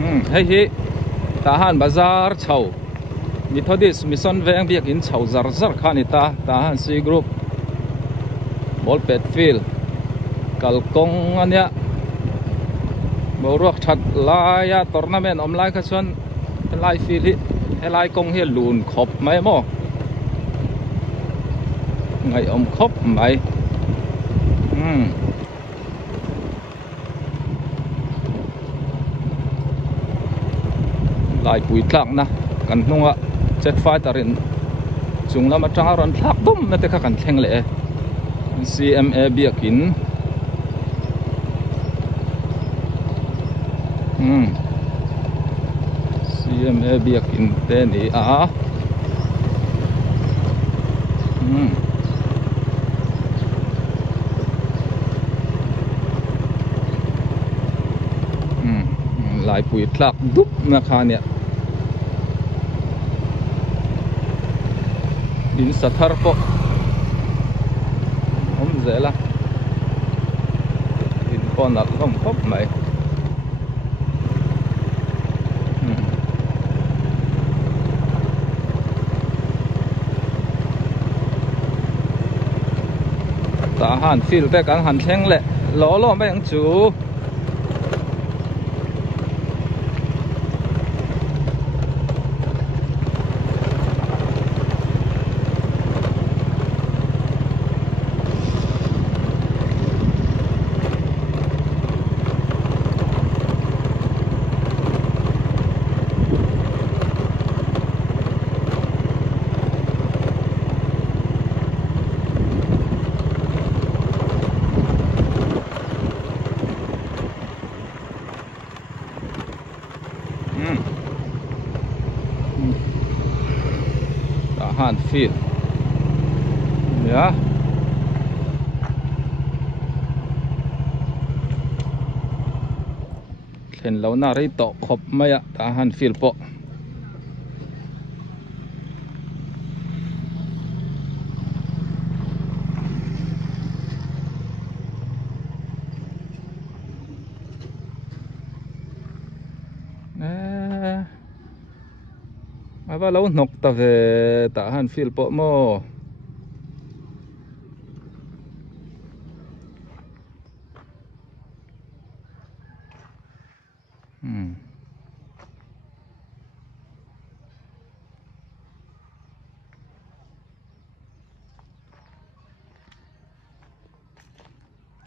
hei hi tahan bazar chau Methodist mission veng biak in chau zar zar khanita tahan C group Bolpet field kalkong ania boruak that laya tournament omlai ka chuan helai field hi helai kong hi lun khop mai mo ngai om khop mai lại bụi thẳng na cần nung ạ jet fighter chúng là mặt trăng ron thắc bom mà thế các cần thèn lệ CMA biếc in CMA biếc in tên ý à lại bụi thắc đúc mà khá nè in sathar po dễ là in con là không khóc mày ta hàn phil bé càng hàn theng lệ ló lo mấy anh chú field ya khen lâu na rei to khop mai a ta han field po và lâu nọc ta về ta han field po mo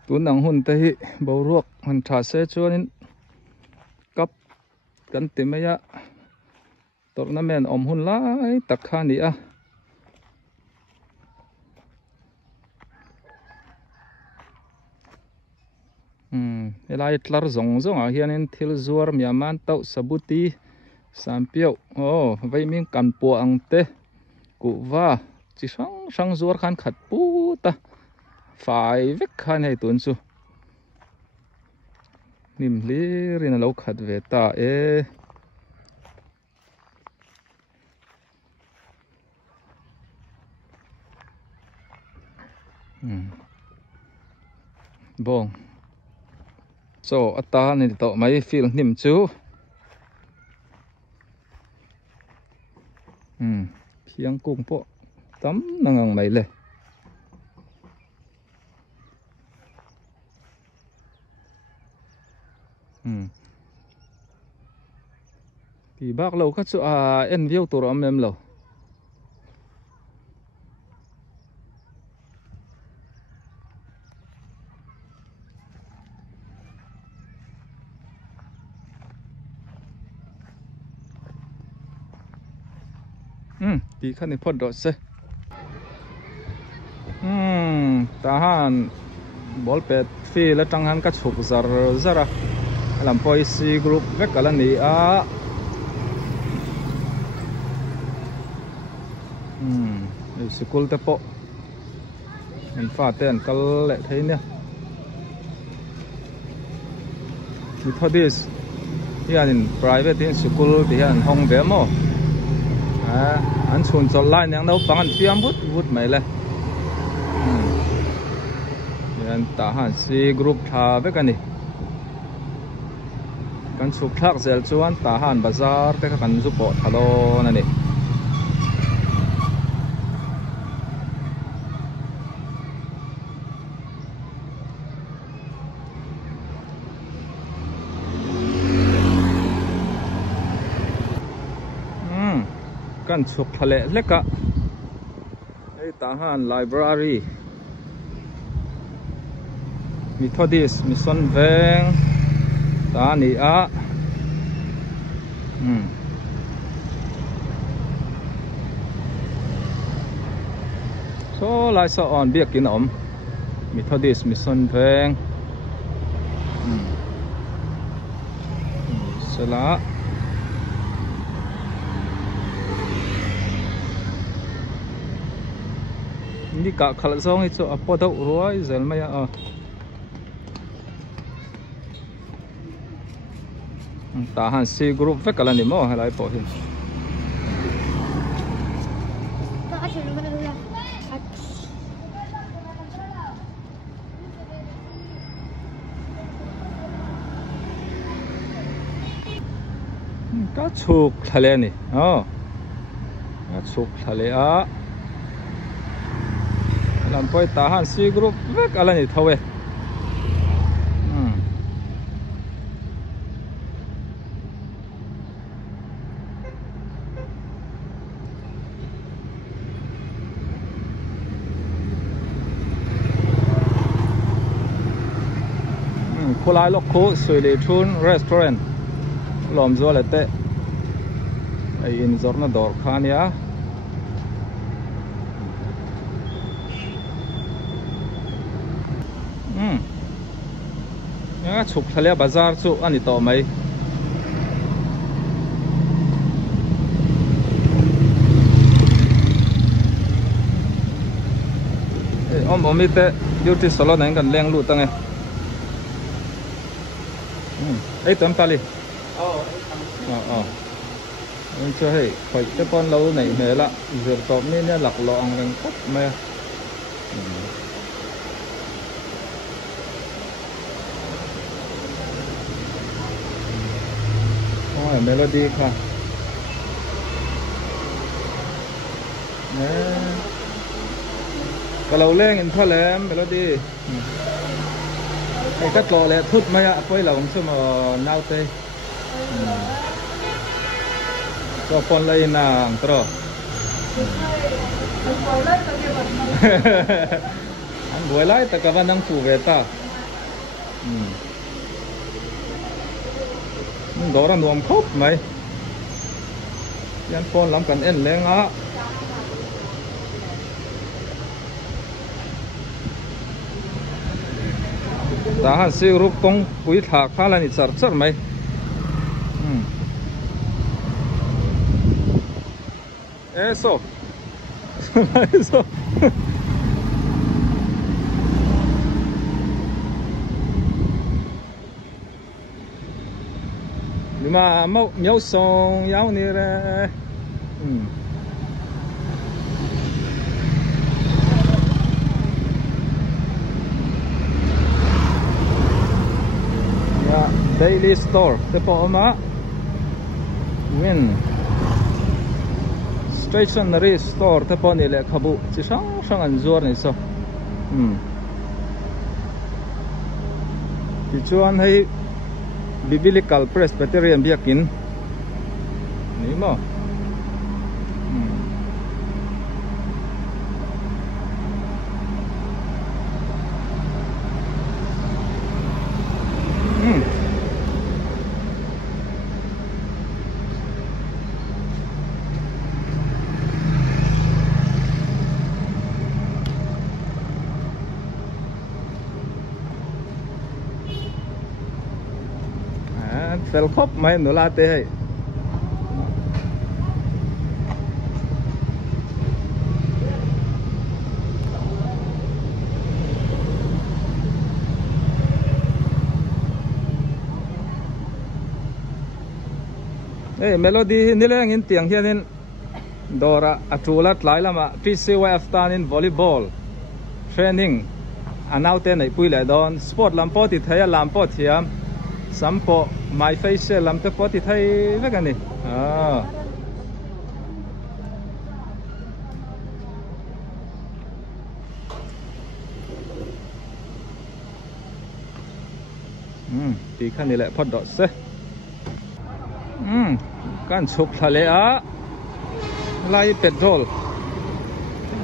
tuần nắng hun tây bầu ruột han thả xe chuan cấp kan tìm mấy á tournament om hun lai tak kha ni a helai tlar zong zong a hianin thil zuar miaman tau sabuti sampiau vai ming kan po ang te kuwa chi sang sang zuar khan khat pu ta fai vek khan hei tun chu nim hlir in lo khat ve ta e bong so ata ni to mai feel nim chu phiang kung po tam nangang mai le thì bác lâu các chỗ en view tổ ram em lâu thì khăn này phật đó xe tahan ball pet phi là trăng han các chụp zar zara làm policy group vết cả lần này à school te po mình pha tên cái lệ thấy nè Methodist hiện private in school thì hiện hong bé mo anh chun cho lại nè đâu bằng anh tiêm vút mấy lệ hiện ta hàn si group tha với cái này kan chuk thak zel chuan Tahan Bazar te kha kan zu pawh thalon ani kan chuk thale leka ei Tahan Library Methodist Mission Veng ta ni a so lai sa on biakin om Methodist Mission Veng sela ni ka khal zong hi chu apo dau ruai zel mai a Tahan C group vek ala ni mo halai po hin ka chuk thale ni ka chuk thale a lam poi Tahan C group vek ala ni thawe Kulai Lokho Sui Le Thun Restaurant lom zo le te ai in zorna dor khania ya chuk thale bazar chu ani to mai omi te beauty salon ang kan leng lu tange ấy tấm ta đi anh cho hay phải cái con lâu này mẹ lạ dược tóm nên lạc lọng gần cắt mẹ ôi melody kha nè cái lâu lên in thoa lem melody cái cắt lò lẹ thút mấy ạ quay lòng chứ mà nao tê cho con lấy nàng tro anh buổi lại ta các bạn đang chủ về ta đó là nuông khóc mày anh con lắm cần em lên á Tahan C group kong kui thak khala ni char char mai eso eso mà mau miao song yao ni re Daily Store te po ma Win Stationery Store te po ni le khabu chi sang sang an zuar ni so ti chuan hei Biblical Presbyterian biakin ni mo fel khop mai nữa là tê hay melody ni leng in tiang hianin dora atulat lai lama PCYF tanin volleyball training anaute nei pui le don sport lampo ti thaya lampo thiam sampo my face làm tới phố thì thấy với cái này thì khăn này lại phát đỏ xe can chụp là lẽ lại petrol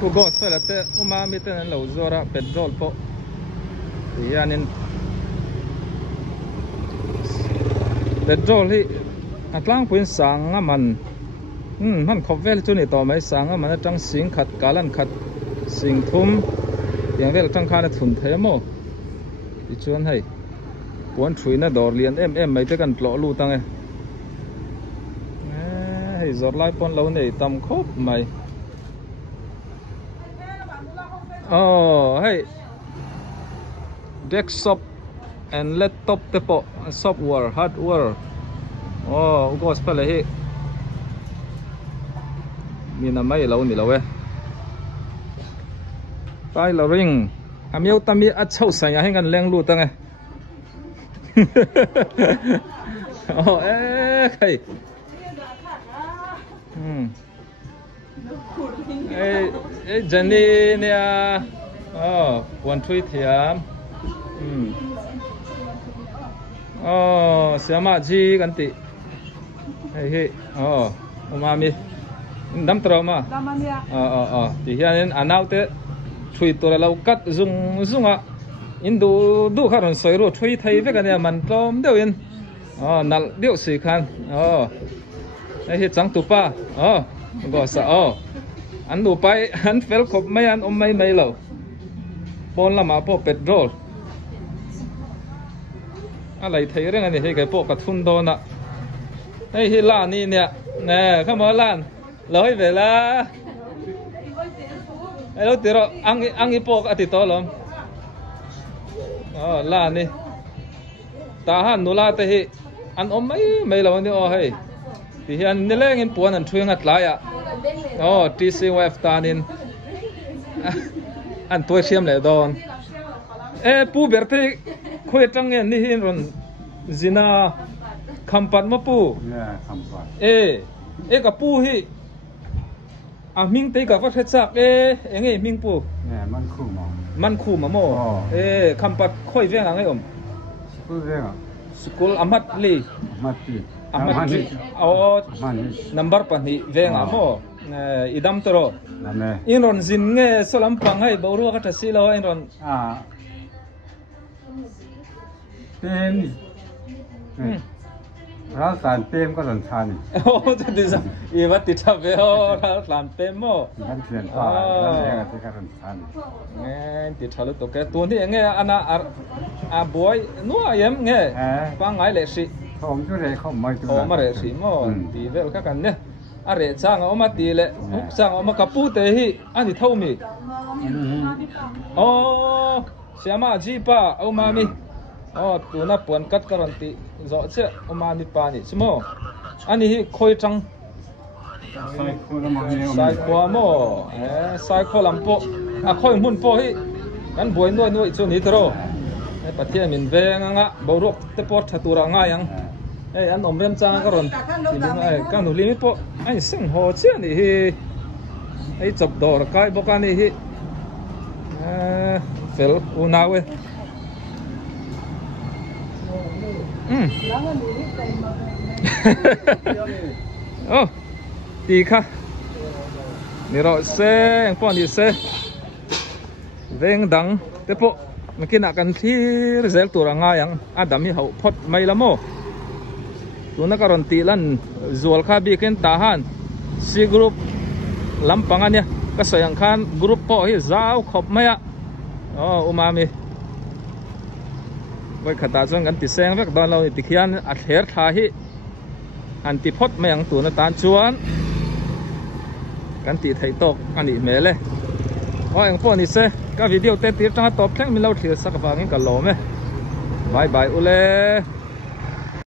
cô có phải là thế mà mình tên là lâu rồi ra petrol po thì anh nên petrol thì lang quyến sáng á mình khó vel cho này tao mấy sáng á mình trăng xinh khát cá lăn khát xinh thum tiếng vel trăng khá là thuần thế mà thì chuyện hay cuốn chuối nó đỏ liền em mấy cái cần lọ lu tăng này hay giọt lại con lâu này tầm khốp mày hey desktop and laptop tepo software hardware có phải là hệ mình làm mấy lâu này tay là ring yêu tâm ý chậu sành hay ngăn leng lu tăng này hey Jenny nè one tweet thiam xem mà gìกันติhey umami đâm trâu mà thì hiện anh nào thế tweet tôi là cắt dùng à Indo khá là soi rồi tweet thấy với cái này mình tóm đều yên nãy điệu sĩ khan hey trắng tụ pa gọi sao anh đủ bay anh phèo khop mấy anh mấy lâu bon là mà po petrol anh lại thấy rằng này cái po cắt thun đòn à hey hi lan nè không có lan lối về là hello tiro ang ipo at ito lom lan ni tahan nula te hi anh mấy lâu ni hey thì hiện nay lên in buồn anh chui ngắt lại à TCF ta nên anh tôi xem lại đòn pu berte khơi trăng nghe ni hin ron zina kampat ma pu kampat ka pu hi ming te ka phát hết sạc nghe ming pu man khu mà mo kampat khơi veng ang ấy school amat li number pani venga mo idam toro inron zin nge solam pangai boru ka tasilo inron tên ra sản tem có lần sản thế thì sao y bắt tít chắp về ra làm tem mo hắn chuyển qua ra cái lần sản nghe tít chắp lúc cái tuần thì nghe ana boy nuôi em nghe pangai lệ sĩ không chú rể không mấy chú mà rể xí mà thì về các cái này rể sang ông mà tì lệ sang ông mà cặp pu tê hi anh thì thâu mi xem mà gì pa ông mà mi tụi nó buồn cắt cái lần tì rõ chứ ông mà mi pa nhỉ chứ mà anh thì khơi trăng sai qua mà sai qua làm po khơi mun po hi anh buồn nuôi cho ní thôi bắt thiên mình về ngã bảo ruột tới port chặt tura ngay yang anh ông bên trang cái rồi thì mình cái nụ limit po anh sinh hồ chứ này ấy chụp đồ cái bốc anh này phải unau ấy thì khác này rồi xe anh bọn đi xe veng đắng tới po mình kia kan thi result tura nga yang adam hi hau phot mai lamo tuna karon ti lan zual kha bi ken tahan si group lampang ania ka sayang khan group po hi zau khop maya umami vai khata chang kan ti seng vek don lo ti khian a thler tha hi an ti phot mayang tuna tan chuan kan ti thei tok ani mele anh phone đi xe các video tết tiếp trong top khen mình lâu thì sắc vàng cái lỗ mẹ bye bye ule